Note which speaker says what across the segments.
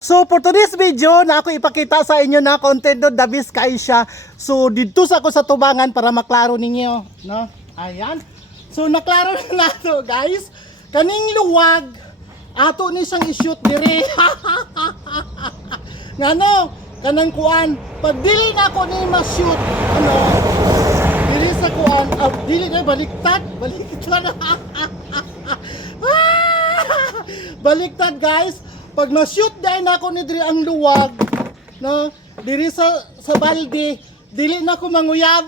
Speaker 1: So for today's video na ako ipakita sa inyo na content do Davis kay siya. So dito sa ako sa tubangan para maklaro ninyo, no? Ayan. So naklaro na nato, guys. Kaning luwag ato ni siyang i-shoot dire. Ngano? Kanang kuan, pag dili na ako ni ma-shoot, ano? Dili sa kuan, ah, dili na baliktad, baliktad. baliktad guys pag na-shoot dahil na ako ni diri ang luwag no diri sa sa balde dili na ko manguyab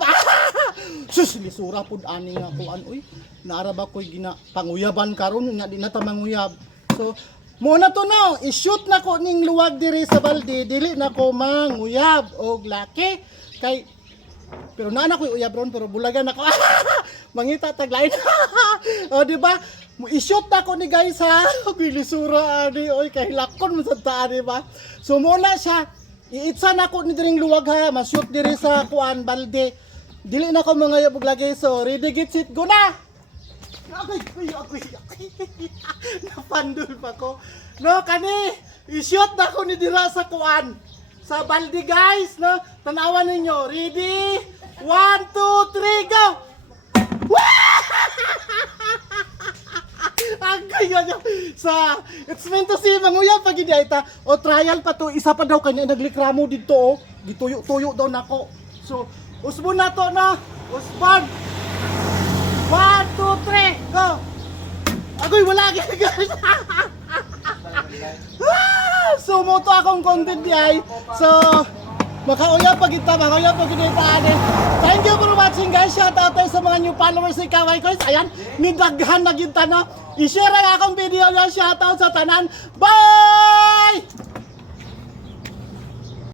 Speaker 1: sus lisura pud ani nga kuan uy naara ba koy gina panguyaban karon nga di na ta manguyab so mo na to now i-shoot na ko ning luwag diri sa balde dili na ko manguyab og laki kay pero naanak ko uyab ron pero bulagan ako. Mangita taglain. o di ba? Mo i-shoot na ko ni guys ha. Ako'y lisura ani oy kay lakon mo sa taa di ba? So muna siya iitsa na ko ni diring luwag ha, ma-shoot diri sa kuan balde. Dili na ko mga yabog lagi so ready get set go na. Napandul pa ko. No kani i-shoot na ko ni dira sa kuan sa balde guys, no? Tanawan ninyo. Ready? One, two, three, go! Sa it's meant to see manguya pag ita o trial pa to isa pa daw kanya naglikramo dito oh. Gituyo-tuyo daw nako. So usbon na to na. Usbon. One two three go. Agoy wala guys. Ah! so mo to akong content di ay so makauya pag kita makauya pag ani thank you for mga new followers ni Kaway Koys ayan nidaghan na gyud ta no i-share ang akong video yan shout out sa tanan. Bye